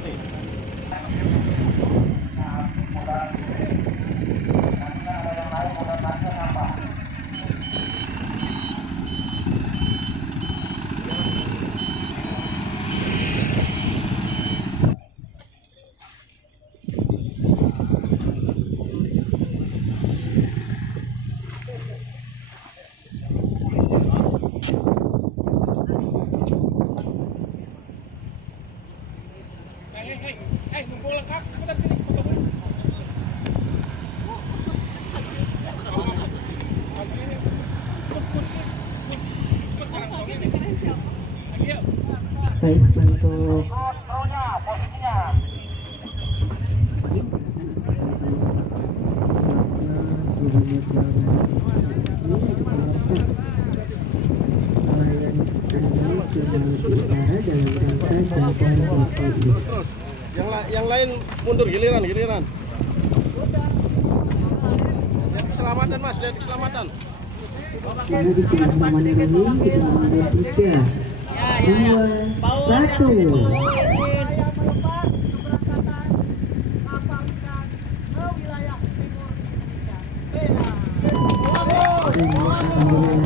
kasih. Numpuk lengkap, kita sini foto dulu. Baik, untuk Yang lain mundur giliran. Lihat keselamatan Mas, lihat keselamatan. Jadi bismillahirrahmanirrahim, kita mulai 3, 2, 1.